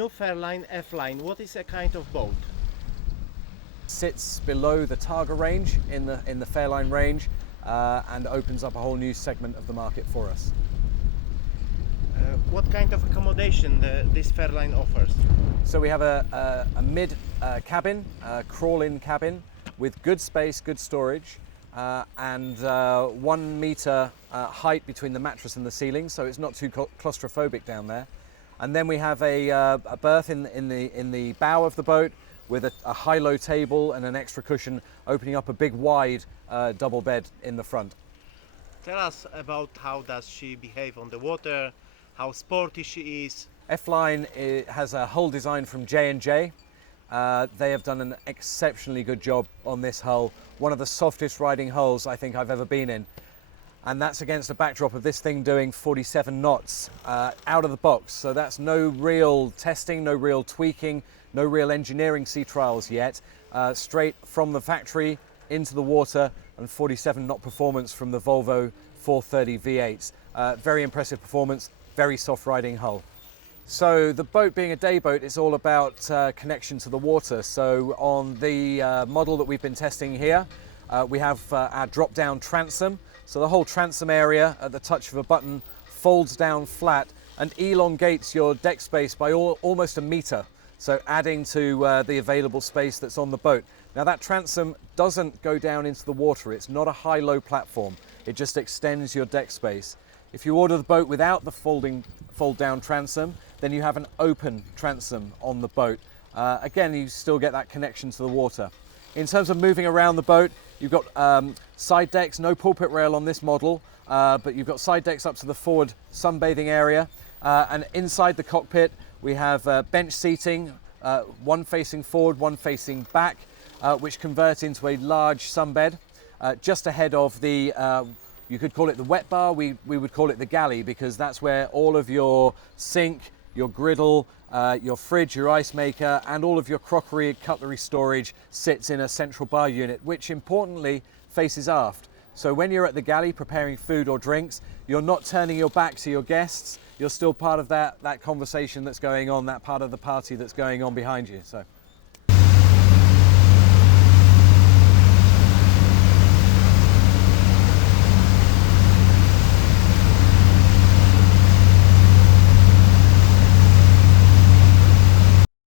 new Fairline F-Line. What is a kind of boat? Sits below the Targa range in the Fairline range and opens up a whole new segment of the market for us. What kind of accommodation this Fairline offers? So we have a mid cabin, crawl-in cabin with good space, good storage, and 1 meter height between the mattress and the ceiling, so it's not too claustrophobic down there. And then we have a berth in the bow of the boat with a high-low table and an extra cushion, opening up a big wide double bed in the front. Tell us about how does she behave on the water, how sporty she is. F-Line has a hull design from J&J. They have done an exceptionally good job on this hull, one of the softest riding hulls I think I've ever been in. And that's against a backdrop of this thing doing 47 knots out of the box. So that's no real testing, no real tweaking, no real engineering sea trials yet. Straight from the factory into the water and 47 knot performance from the Volvo 430 V8s. Very impressive performance, very soft riding hull. So the boat being a day boat is all about connection to the water. So on the model that we've been testing here, we have our drop-down transom. So the whole transom area at the touch of a button folds down flat and elongates your deck space by almost a meter. So adding to the available space that's on the boat. Now that transom doesn't go down into the water. It's not a high-low platform. It just extends your deck space. If you order the boat without the fold-down transom, then you have an open transom on the boat. Again, you still get that connection to the water. In terms of moving around the boat, you've got side decks, no pulpit rail on this model, but you've got side decks up to the forward sunbathing area. And inside the cockpit, we have bench seating, one facing forward, one facing back, which convert into a large sunbed just ahead of the you could call it the wet bar, we would call it the galley, because that's where all of your sink, your griddle, your fridge, your ice maker, and all of your crockery, cutlery storage sits in a central bar unit, which importantly faces aft. So when you're at the galley preparing food or drinks, you're not turning your back to your guests, you're still part of that conversation that's going on, that part of the party that's going on behind you. So.